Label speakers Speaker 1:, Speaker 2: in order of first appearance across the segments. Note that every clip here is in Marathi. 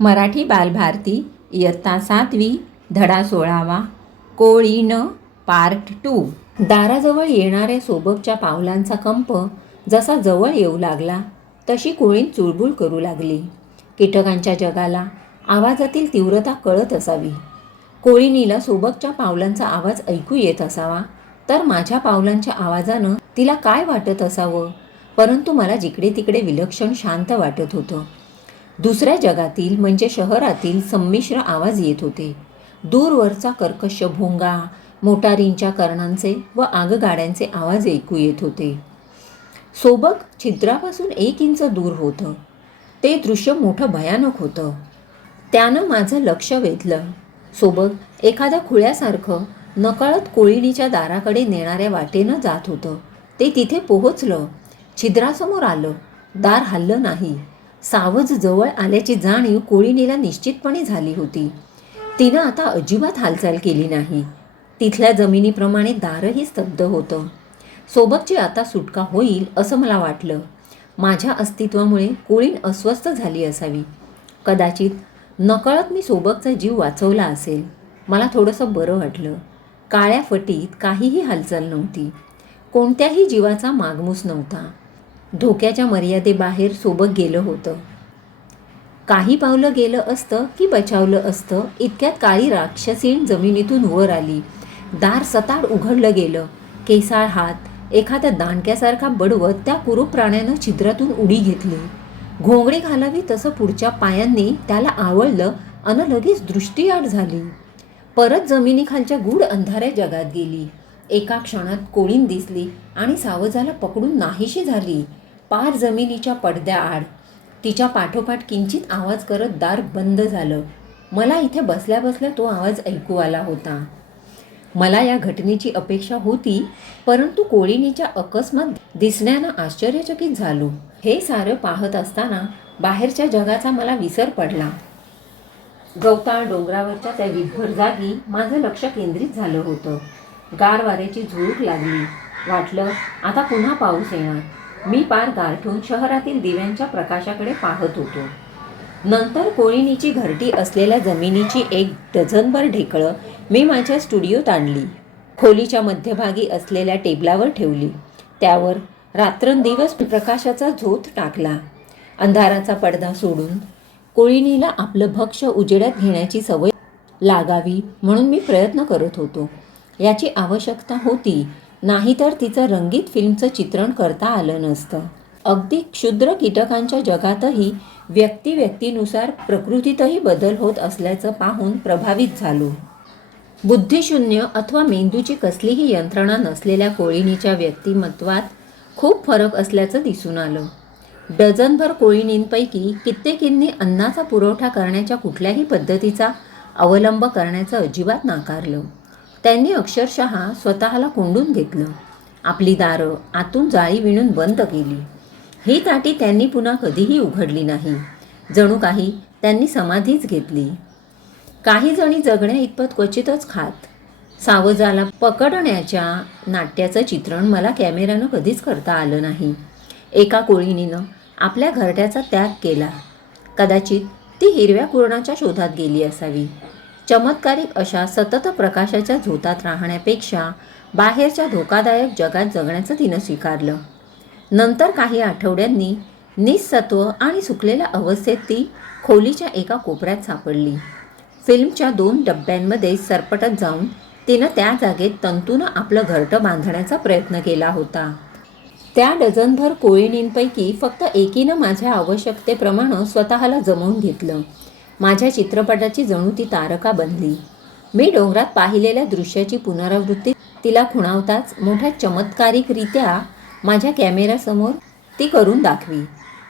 Speaker 1: मराठी बालभारती इयत्ता सातवी धडा सोळावा कोळीन पार्ट टू. दाराजवळ येणाऱ्या सोबतच्या पावलांचा कंप जसा जवळ येऊ लागला तशी कोळीण चुळबुळ करू लागली. कीटकांच्या जगाला आवाजातील तीव्रता कळत असावी. कोळिणीला सोबतच्या पावलांचा आवाज ऐकू येत असावा तर माझ्या पावलांच्या आवाजानं तिला काय वाटत असावं? परंतु मला जिकडे तिकडे विलक्षण शांत वाटत होतं. दुसऱ्या जगातील म्हणजे शहरातील संमिश्र आवाज येत होते. दूरवरचा कर्कश भोंगा मोटारींच्या कर्णांचे व आगगाड्यांचे आवाज ऐकू येत होते. सोबक छिद्रापासून एक इंच दूर होतं. ते दृश्य मोठं भयानक होतं. त्यानं माझं लक्ष वेधलं. सोबत एखाद्या खुळ्यासारखं नकळत कोळिणीच्या दाराकडे नेणाऱ्या वाटेनं जात होतं. ते तिथे पोहोचलं. छिद्रासमोर आलं. दार हल्लं नाही. सावज जवळ आल्याची जाणीव कोळिणीला निश्चितपणे झाली होती. तिनं आता अजिबात हालचाल केली नाही. तिथल्या जमिनीप्रमाणे दारही स्तब्ध होतं. सोबतची आता सुटका होईल असं मला वाटलं. माझ्या अस्तित्वामुळे कोळीण अस्वस्थ झाली असावी. कदाचित नकळत मी सोबतचा जीव वाचवला असेल. मला थोडंसं बरं वाटलं. काळ्या फटीत काहीही हालचाल नव्हती. कोणत्याही जीवाचा मागमूस नव्हता. धोक्याच्या मर्यादेबाहेर सोबत गेलं होतं. काही पावलं गेलं असतं की बचावलं असतं इतक्यात काळी राक्षसीण जमिनीतून वर आली. दार सताड उघडलं गेलं. केसाळ हात एखाद्या दांडक्यासारखा बडवत त्या कुरूप प्राण्यानं छिद्रातून उडी घेतली. घोंगडी घालावी तसं पुढच्या पायांनी त्याला आवळलं अन लगेच दृष्टीआड झाली. परत जमिनीखालच्या गूढ अंधाऱ्या जगात गेली. एका क्षणात कोळीन दिसली आणि सावजाला पकडून नाहीशी झाली. पार जमिनीच्या पडद्याआड तिच्या पाठोपाठ किंचित आवाज करत दार बंद झालं. मला इथे बसल्या बसल्या तो आवाज ऐकू आला होता. मला या घटनेची अपेक्षा होती परंतु कोळीनीच्या अकस्मात दिसण्यानं आश्चर्यचकित झालो. हे सारं पाहत असताना बाहेरच्या जगाचा मला विसर पडला. गवताळ डोंगरावरच्या त्या विभर जागी माझं लक्ष केंद्रित झालं होतं. गार वाऱ्याची झुळूक लागली. वाटलं आता पुन्हा पाऊस येणार. मी पार गारठून शहरातील दिव्यांच्या प्रकाशाकडे पाहत होतो. नंतर कोळिणीची घरटी असलेल्या जमिनीची एक डझनभर ढेकळं मी माझ्या स्टुडिओत आणली. खोलीच्या मध्यभागी असलेल्या टेबलावर ठेवली. त्यावर रात्रंदिवस प्रकाशाचा झोत टाकला. अंधाराचा पडदा सोडून कोळिणीला आपलं भक्ष उजेडात घेण्याची सवय लागावी म्हणून मी प्रयत्न करत होतो. याची आवश्यकता होती. नाहीतर तिचं रंगीत फिल्मचं चित्रण करता आलं नसतं. अगदी क्षुद्र कीटकांच्या जगातही व्यक्ती व्यक्तीनुसार प्रकृतीतही बदल होत असल्याचं पाहून प्रभावित झालो. बुद्धिशून्य अथवा मेंदूची कसलीही यंत्रणा नसलेल्या कोळिणीच्या व्यक्तिमत्वात खूप फरक असल्याचं दिसून आलं. डझनभर कोळिणींपैकी कित्येकींनी अन्नाचा पुरवठा करण्याच्या कुठल्याही पद्धतीचा अवलंब करण्याचं अजिबात नाकारलं. त्यांनी अक्षरशः स्वतःला कोंडून घेतलं. आपली दारं आतून जाळी विणून बंद केली. ही ताटी त्यांनी पुन्हा कधीही उघडली नाही. जणू काही त्यांनी समाधीच घेतली. काही जणी जगण्या इतपत क्वचितच खात. सावजाला पकडण्याच्या नाट्याचं चित्रण मला कॅमेऱ्यानं कधीच करता आलं नाही. एका कोळीनीनं आपल्या घरट्याचा त्याग केला. कदाचित ती हिरव्या कुरणाच्या शोधात गेली असावी. चमत्कारिक अशा सतत प्रकाशाच्या झोतात राहण्यापेक्षा बाहेरच्या धोकादायक जगात जगण्याचं तिनं स्वीकारलं. नंतर काही आठवड्यांनी निसत्व आणि सुकलेल्या अवस्थेत ती खोलीच्या एका कोपऱ्यात सापडली. फिल्मच्या दोन डब्यांमध्ये सरपटत जाऊन तिनं त्या जागेत तंतूनं आपलं घरटं बांधण्याचा प्रयत्न केला होता. त्या डझनभर कोळिणींपैकी फक्त एकीनं माझ्या आवश्यकतेप्रमाणे स्वतःला जमवून घेतलं. माझ्या चित्रपटाची जणू ती तारका बनली. मी डोंगरात पाहिलेल्या दृश्याची पुनरावृत्ती तिला खुणावताच मोठ्या चमत्कारिकरित्या माझ्या कॅमेऱ्यासमोर ती करून दाखवी.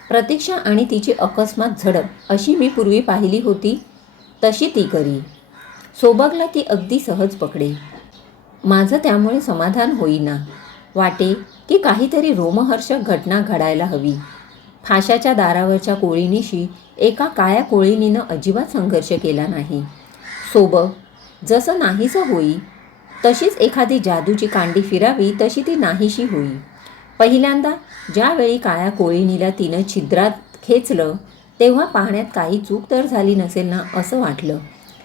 Speaker 1: प्रतीक्षा आणि तिची अकस्मात झडप अशी मी पूर्वी पाहिली होती तशी ती करी. सोबगला ती अगदी सहज पकडे. माझं त्यामुळे समाधान होईना. वाटे की काहीतरी रोमहर्षक घटना घडायला हवी. फाशाच्या दारावरच्या कोळीनीशी एका काळ्या कोळीनीनं अजिबात संघर्ष केला नाही. सोबत जसं नाहीसं होई तशीच एखादी जादूची कांडी फिरावी तशी ती नाहीशी होई. पहिल्यांदा ज्यावेळी काळ्या कोळीनीला तिनं छिद्रात खेचलं तेव्हा पाहण्यात काही चूक तर झाली नसेल ना असं वाटलं.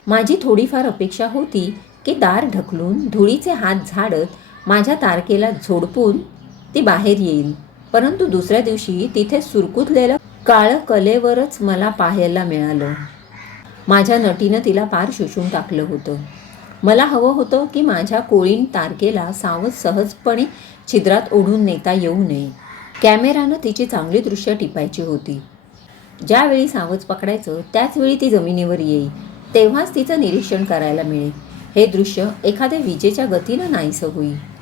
Speaker 1: माझी थोडीफार अपेक्षा होती की दार ढकलून धुळीचे हात झाडत माझ्या तारकेला झोडपून ती बाहेर येईल. परंतु दुसऱ्या दिवशी तिथे सुरकुतलेलं काळं कलेवरच मला पाहायला मिळालं. माझ्या नटीनं तिला पार शोषून टाकलं होतं. मला हवं होतं की माझ्या कोळीन तारकेला सावध सहजपणे छिद्रात ओढून नेता येऊ नये. कॅमेरानं तिची चांगली दृश्य टिपायची होती. ज्यावेळी सावज पकडायचं त्याचवेळी ती जमिनीवर येईल तेव्हाच तिचं निरीक्षण करायला मिळेल हे दृश्य एखाद्या विजेच्या गतीनं नाहीसं होईल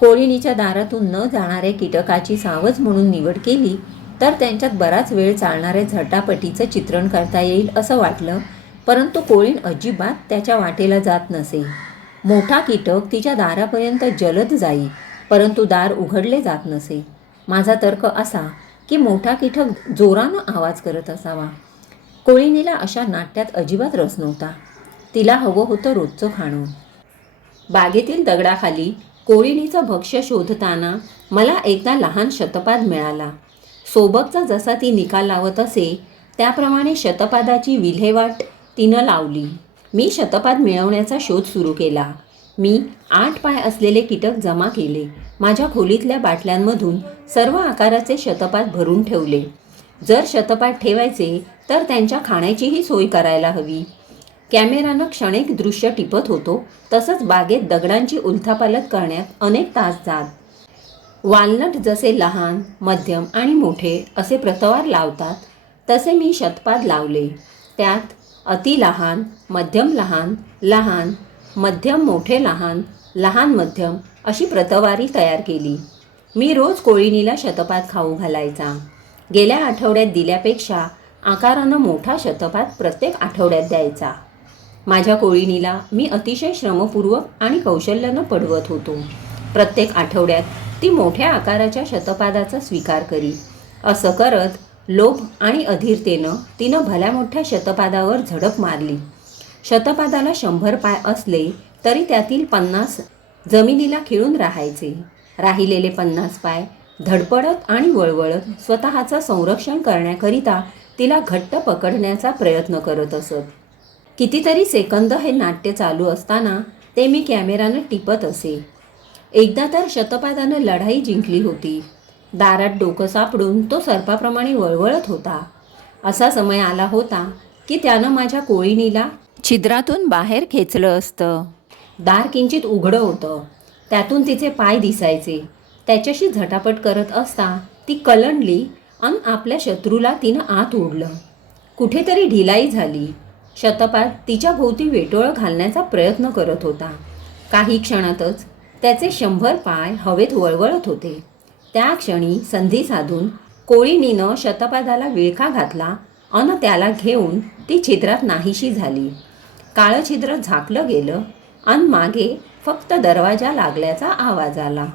Speaker 1: कोळिणीच्या दारातून न जाणाऱ्या कीटकाची सावज म्हणून निवड केली तर त्यांच्यात बराच वेळ चालणाऱ्या झटापटीचं चित्रण करता येईल असं वाटलं परंतु कोळीण अजिबात त्याच्या वाटेला जात नसे. मोठा कीटक तिच्या दारापर्यंत जलद जाई परंतु दार उघडले जात नसे. माझा तर्क असा की मोठा कीटक जोरानं आवाज करत असावा. कोळिणीला अशा नाट्यात अजिबात रस नव्हता. तिला हवं होतं रोजचं खाणं. बागेतील दगडाखाली कोळिणीचं भक्ष्य शोधताना मला एकदा लहान शतपाद मिळाला. सोबतचा जसा ती निकाल लावत असे त्याप्रमाणे शतपादाची विल्हेवाट तिनं लावली. मी शतपाद मिळवण्याचा शोध सुरू केला. मी आठ पाय असलेले कीटक जमा केले. माझ्या खोलीतल्या बाटल्यांमधून सर्व आकाराचे शतपाद भरून ठेवले. जर शतपाद ठेवायचे तर त्यांच्या खाण्याचीही सोय करायला हवी. कॅमेरानं क्षणिक दृश्य टिपत होतो तसंच बागेत दगडांची उलथापालत करण्यात अनेक तास जात. वालनट जसे लहान मध्यम आणि मोठे असे प्रतवार लावतात तसे मी शतपाद लावले. त्यात अति लहान मध्यम लहान लहान मध्यम मोठे लहान लहान मध्यम अशी प्रतवारी तयार केली. मी रोज कोळिणीला शतपात खाऊ घालायचा. गेल्या आठवड्यात दिल्यापेक्षा आकारानं मोठा शतपात प्रत्येक आठवड्यात द्यायचा. माझ्या कोळिणीला मी अतिशय श्रमपूर्वक आणि कौशल्यानं पडवत होतो. प्रत्येक आठवड्यात ती मोठ्या आकाराच्या शतपादाचा स्वीकार करी. असं करत लोभ आणि अधीरतेनं तिनं भल्या मोठ्या शतपादावर झडप मारली. शतपादाला शंभर पाय असले तरी त्यातील पन्नास जमिनीला खिळून राहायचे. राहिलेले पन्नास पाय धडपडत आणि वळवळत स्वतःचं संरक्षण करण्याकरिता तिला घट्ट पकडण्याचा प्रयत्न करत असत. कितीतरी सेकंद हे नाट्य चालू असताना ते मी कॅमेरानं टिपत असे. एकदा तर शतपादानं लढाई जिंकली होती. दारात डोकं सापडून तो सर्पाप्रमाणे वळवळत होता. असा समय आला होता की त्यानं माझ्या कोळिणीला छिद्रातून बाहेर खेचलं असतं. दार किंचित उघडं होतं. त्यातून तिचे पाय दिसायचे. त्याच्याशी झटापट करत असता ती कलंडली आणि आपल्या शत्रूला तिनं आत ओढलं. कुठेतरी ढिलाई झाली. शतपात तिच्या भोवती वेटोळं घालण्याचा प्रयत्न करत होता. काही क्षणातच त्याचे शंभर पाय हवेत वळवळत होते. त्या क्षणी संधी साधून कोळीनीनं शतपादाला विळखा घातला अन त्याला घेऊन ती छिद्रात नाहीशी झाली. काळं छिद्र झाकलं गेलं अन मागे फक्त दरवाजा लागल्याचा आवाज आला.